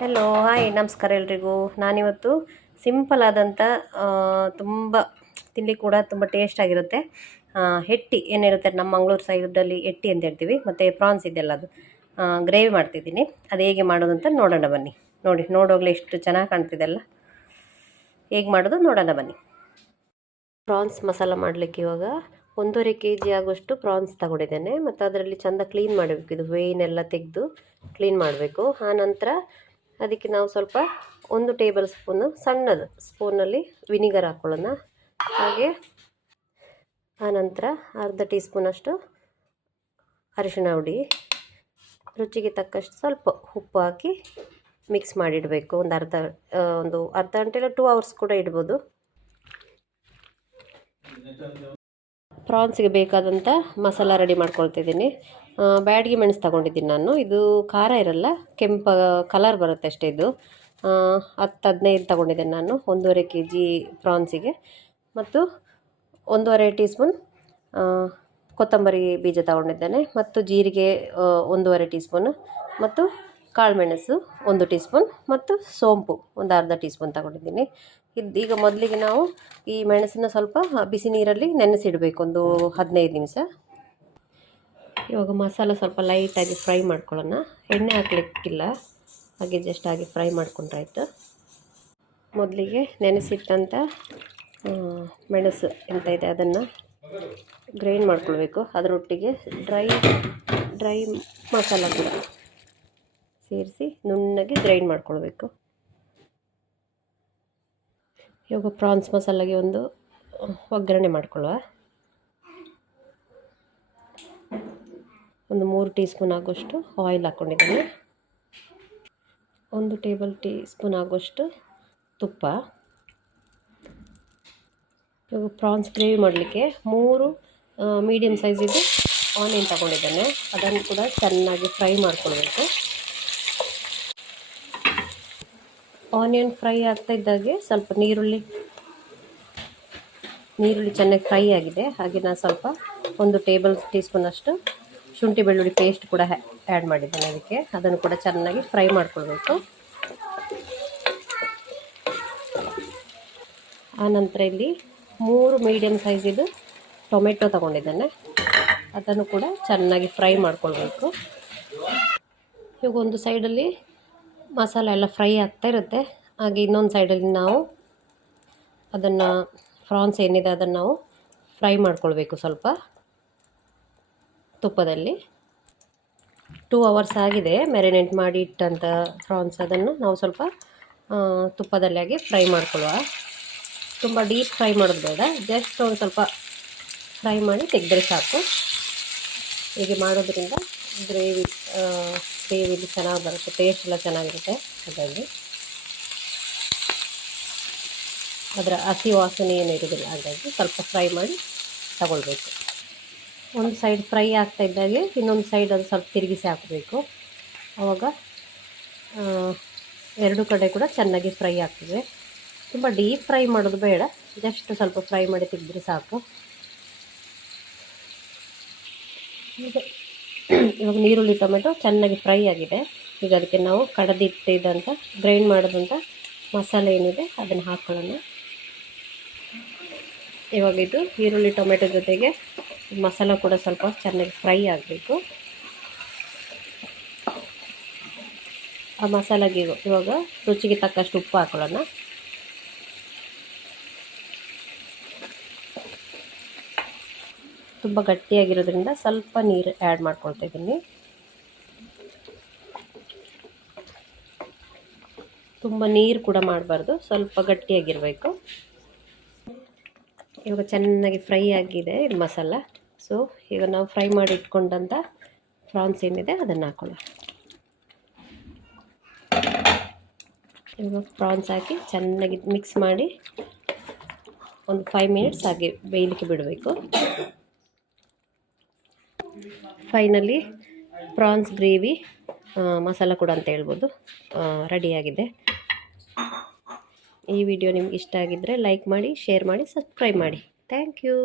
Hello hi ನಮಸ್ಕಾರ ಎಲ್ರಿಗೂ. ನಾನಿವತ್ತು ಸಿಂಪಲ್ ಆದಂಥ ತುಂಬ ತಿಂಡಿ ಕೂಡ ತುಂಬ ಟೇಸ್ಟಾಗಿರುತ್ತೆ ಹೆಟ್ಟಿ ಏನಿರುತ್ತೆ ನಮ್ಮ ಮಂಗಳೂರು ಸೈಡಲ್ಲಿ ಎಟ್ಟಿ ಅಂತ ಹೇಳ್ತೀವಿ, ಮತ್ತು ಪ್ರಾನ್ಸ್ ಇದೆಲ್ಲ ಅದು ಗ್ರೇವಿ ಮಾಡ್ತಿದ್ದೀನಿ. ಅದು ಹೇಗೆ ಮಾಡೋದಂತ ನೋಡೋಣ ಬನ್ನಿ. ನೋಡೋಗ್ಲೇ ಎಷ್ಟು ಚೆನ್ನಾಗಿ ಕಾಣ್ತಿದೆಲ್ಲ. ಹೇಗೆ ಮಾಡೋದು ನೋಡೋಣ ಬನ್ನಿ. ಪ್ರಾನ್ಸ್ ಮಸಾಲ ಮಾಡಲಿಕ್ಕೆ ಇವಾಗ 1.5 kg ಆಗುವಷ್ಟು ಪ್ರಾನ್ಸ್ ತಗೊಂಡಿದ್ದೇನೆ. ಮತ್ತು ಅದರಲ್ಲಿ ಚೆಂದ ಕ್ಲೀನ್ ಮಾಡಬೇಕು, ಇದು ವೇಯ್ನೆಲ್ಲ ತೆಗೆದು ಕ್ಲೀನ್ ಮಾಡಬೇಕು. ಆನಂತರ ಅದಕ್ಕೆ ನಾವು ಸ್ವಲ್ಪ 1 ಟೇಬಲ್ ಸ್ಪೂನು ಸಣ್ಣದು ಸ್ಪೂನಲ್ಲಿ ವಿನಿಗರ್ ಹಾಕ್ಕೊಳ್ಳೋಣ. ಹಾಗೆ ಆನಂತರ ಅರ್ಧ ಟೀ ಸ್ಪೂನಷ್ಟು ಅರಿಶಿಣ ಹುಡಿ, ರುಚಿಗೆ ತಕ್ಕಷ್ಟು ಸ್ವಲ್ಪ ಉಪ್ಪು ಹಾಕಿ ಮಿಕ್ಸ್ ಮಾಡಿಡಬೇಕು. ಒಂದು ಅರ್ಧ ಗಂಟೆ ಇಲ್ಲ 2 ಅವರ್ಸ್ ಕೂಡ ಇಡ್ಬೋದು. ಪ್ರಾನ್ಸ್ಗೆ ಬೇಕಾದಂಥ ಮಸಾಲ ರೆಡಿ ಮಾಡ್ಕೊಳ್ತಿದ್ದೀನಿ. ಬ್ಯಾಡಗಿ ಮೆಣಸು ತಗೊಂಡಿದ್ದೀನಿ ನಾನು. ಇದು ಖಾರ ಇರಲ್ಲ, ಕೆಂಪು ಕಲರ್ ಬರುತ್ತೆ ಅಷ್ಟೇ. ಇದು 10-15 ತಗೊಂಡಿದ್ದೇನೆ ನಾನು 1.5 kg ಪ್ರಾನ್ಸಿಗೆ. ಮತ್ತು 1.5 ಟೀ ಸ್ಪೂನ್ ಕೊತ್ತಂಬರಿ ಬೀಜ ತಗೊಂಡಿದ್ದೇನೆ. ಮತ್ತು ಜೀರಿಗೆ 1.5 ಟೀ ಸ್ಪೂನು, ಮತ್ತು ಕಾಳುಮೆಣಸು 1 ಟೀ ಸ್ಪೂನ್, ಮತ್ತು ಸೋಂಪು ಒಂದು ಅರ್ಧ ಟೀ ಸ್ಪೂನ್ ತಗೊಂಡಿದ್ದೀನಿ. ಈಗ ಮೊದಲಿಗೆ ನಾವು ಈ ಮೆಣಸನ್ನು ಸ್ವಲ್ಪ ಬಿಸಿ ನೀರಲ್ಲಿ ನೆನೆಸಿಡಬೇಕು ಒಂದು 15 ನಿಮಿಷ. ಇವಾಗ ಮಸಾಲ ಸ್ವಲ್ಪ ಲೈಟಾಗಿ ಫ್ರೈ ಮಾಡ್ಕೊಳ್ಳೋಣ. ಎಣ್ಣೆ ಹಾಕ್ಲಿಕ್ಕಿಲ್ಲ, ಹಾಗೆ ಜಸ್ಟ್ ಆಗಿ ಫ್ರೈ ಮಾಡ್ಕೊಂಡ್ರಾಯ್ತು. ಮೊದಲಿಗೆ ನೆನೆಸಿಟ್ಟಂಥ ಮೆಣಸು ಎಂತ ಇದೆ ಅದನ್ನು ಗ್ರೈಂಡ್ ಮಾಡ್ಕೊಳ್ಬೇಕು. ಅದರೊಟ್ಟಿಗೆ ಡ್ರೈ ಮಸಾಲ ಕೂಡ ಸೇರಿಸಿ ನುಣ್ಣಗೆ ಗ್ರೈಂಡ್ ಮಾಡ್ಕೊಳ್ಬೇಕು. ಇವಾಗ ಪ್ರಾನ್ಸ್ ಮಸಾಲಾಗೆ ಒಂದು ಒಗ್ಗರಣೆ ಮಾಡ್ಕೊಳ್ಳುವ. ಒಂದು 3 ಟೀ ಸ್ಪೂನ್ ಆಗುವಷ್ಟು ಆಯಿಲ್ ಹಾಕ್ಕೊಂಡಿದ್ದೀನಿ. 1 ಟೇಬಲ್ ಟೀ ಸ್ಪೂನ್ ಆಗುವಷ್ಟು ತುಪ್ಪ. ಇವಾಗ ಪ್ರಾನ್ಸ್ ಗ್ರೇವಿ ಮಾಡಲಿಕ್ಕೆ 3 ಮೀಡಿಯಮ್ ಸೈಜಿದು ಆನಿಯನ್ ತಗೊಂಡಿದ್ದೇನೆ. ಅದನ್ನು ಕೂಡ ಚೆನ್ನಾಗಿ ಫ್ರೈ ಮಾಡ್ಕೊಳ್ಬೇಕು. ಆನಿಯನ್ ಫ್ರೈ ಆಗ್ತಾ ಇದ್ದಾಗೆ ಸ್ವಲ್ಪ ನೀರುಳ್ಳಿ ಚೆನ್ನಾಗಿ ಫ್ರೈ ಆಗಿದೆ. ಹಾಗೆ ನಾನು ಸ್ವಲ್ಪ 1 ಟೇಬಲ್ ಟೀ ಸ್ಪೂನ್ ಅಷ್ಟು ಶುಂಠಿ ಬೆಳ್ಳುಳ್ಳಿ ಪೇಸ್ಟ್ ಕೂಡ ಆ್ಯಡ್ ಮಾಡಿದ್ದೇನೆ ಅದಕ್ಕೆ. ಅದನ್ನು ಕೂಡ ಚೆನ್ನಾಗಿ ಫ್ರೈ ಮಾಡ್ಕೊಳ್ಬೇಕು. ಆನಂತರ ಇಲ್ಲಿ 3 ಮೀಡಿಯಮ್ ಸೈಜಿದು ಟೊಮೆಟೊ ತಗೊಂಡಿದ್ದೇನೆ. ಅದನ್ನು ಕೂಡ ಚೆನ್ನಾಗಿ ಫ್ರೈ ಮಾಡ್ಕೊಳ್ಬೇಕು. ಇವಾಗ ಒಂದು ಸೈಡಲ್ಲಿ ಮಸಾಲೆ ಎಲ್ಲ ಫ್ರೈ ಆಗ್ತಾ ಇರುತ್ತೆ, ಹಾಗೆ ಇನ್ನೊಂದು ಸೈಡಲ್ಲಿ ನಾವು ಅದನ್ನು ಪ್ರಾನ್ಸ್ ಏನಿದೆ ಅದನ್ನು ನಾವು ಫ್ರೈ ಮಾಡ್ಕೊಳ್ಬೇಕು ಸ್ವಲ್ಪ ತುಪ್ಪದಲ್ಲಿ. 2 ಅವರ್ಸ್ ಆಗಿದೆ ಮ್ಯಾರಿನೇಟ್ ಮಾಡಿ ಇಟ್ಟಂಥ ಪ್ರಾನ್ಸ್. ಅದನ್ನು ನಾವು ಸ್ವಲ್ಪ ತುಪ್ಪದಲ್ಲಿ ಹಾಗೆ ಫ್ರೈ ಮಾಡ್ಕೊಳ್ಳುವ. ತುಂಬ ಡೀಪ್ ಫ್ರೈ ಮಾಡೋದು ಬೇಡ, ಜಸ್ಟ್ ಒಂದು ಸ್ವಲ್ಪ ಫ್ರೈ ಮಾಡಿ ತೆಗೆದ್ರೆ ಸಾಕು. ಹೀಗೆ ಮಾಡೋದ್ರಿಂದ ಗ್ರೇವಿ ಚೆನ್ನಾಗಿ ಬರುತ್ತೆ, ಟೇಸ್ಟ್ ಎಲ್ಲ ಚೆನ್ನಾಗಿರುತ್ತೆ. ಹಾಗಾಗಿ ಅದರ ಹಸಿ ವಾಸನೆ ಏನು ಇರೋದಿಲ್ಲ. ಹಾಗಾಗಿ ಸ್ವಲ್ಪ ಫ್ರೈ ಮಾಡಿ ತಗೊಳ್ಬೇಕು. ಒಂದು ಸೈಡ್ ಫ್ರೈ ಆಗ್ತಾ ಇದ್ದಾಗೆ ಇನ್ನೊಂದು ಸೈಡ್ ಅದು ಸ್ವಲ್ಪ ತಿರುಗಿಸಿ ಹಾಕಬೇಕು. ಆವಾಗ 2 ಕಡೆ ಕೂಡ ಚೆನ್ನಾಗಿ ಫ್ರೈ ಆಗ್ತದೆ. ತುಂಬ ಡೀಪ್ ಫ್ರೈ ಮಾಡೋದು ಬೇಡ, ಜಸ್ಟ್ ಸ್ವಲ್ಪ ಫ್ರೈ ಮಾಡಿ ತೆಗೆದ್ರೆ ಸಾಕು. ಇವಾಗ ಈರುಳ್ಳಿ ಟೊಮೆಟೊ ಚೆನ್ನಾಗಿ ಫ್ರೈ ಆಗಿದೆ. ಈಗ ಅದಕ್ಕೆ ನಾವು ಕಡದಿಟ್ಟಿದ್ದಂಥ ಗ್ರೈಂಡ್ ಮಾಡೋದಂಥ ಮಸಾಲೆ ಏನಿದೆ ಅದನ್ನು ಹಾಕ್ಕೊಳ್ಳೋಣ. ಇವಾಗ ಇದು ಈರುಳ್ಳಿ ಟೊಮೆಟೊ ಜೊತೆಗೆ ಮಸಾಲ ಕೂಡ ಸ್ವಲ್ಪ ಚೆನ್ನಾಗಿ ಫ್ರೈ ಆಗಬೇಕು. ಆ ಮಸಾಲೆಗೆ ಇವಾಗ ರುಚಿಗೆ ತಕ್ಕಷ್ಟು ಉಪ್ಪು ಹಾಕೊಳ್ಳೋಣ. ತುಂಬ ಗಟ್ಟಿಯಾಗಿರೋದ್ರಿಂದ ಸ್ವಲ್ಪ ನೀರು ಆ್ಯಡ್ ಮಾಡ್ಕೊಳ್ತಾ ಇದ್ದೀನಿ. ತುಂಬ ನೀರು ಕೂಡ ಮಾಡಬಾರ್ದು, ಸ್ವಲ್ಪ ಗಟ್ಟಿಯಾಗಿರಬೇಕು. ಇವಾಗ ಚೆನ್ನಾಗಿ ಫ್ರೈ ಆಗಿದೆ ಇದು ಮಸಾಲ. ಸೊ ಈಗ ನಾವು ಫ್ರೈ ಮಾಡಿ ಇಟ್ಕೊಂಡಂಥ ಪ್ರಾನ್ಸ್ ಏನಿದೆ ಅದನ್ನು ಹಾಕೊಳ್ಳೋಣ. ಇವಾಗ ಪ್ರಾನ್ಸ್ ಹಾಕಿ ಚೆನ್ನಾಗಿ ಮಿಕ್ಸ್ ಮಾಡಿ ಒಂದು 5 ಮಿನಿಟ್ಸ್ ಹಾಗೆ ಬೇಯಲಿಕ್ಕೆ ಬಿಡಬೇಕು. ಫೈನಲಿ ಪ್ರಾನ್ಸ್ ಗ್ರೇವಿ ಮಸಾಲ ಕೂಡ ಅಂತ ಹೇಳ್ಬೋದು ರೆಡಿಯಾಗಿದೆ. ಈ ವಿಡಿಯೋ ನಿಮ್ಗೆ ಇಷ್ಟ ಆಗಿದ್ದರೆ ಲೈಕ್ ಮಾಡಿ, ಶೇರ್ ಮಾಡಿ, ಸಬ್ಸ್ಕ್ರೈಬ್ ಮಾಡಿ. Thank you.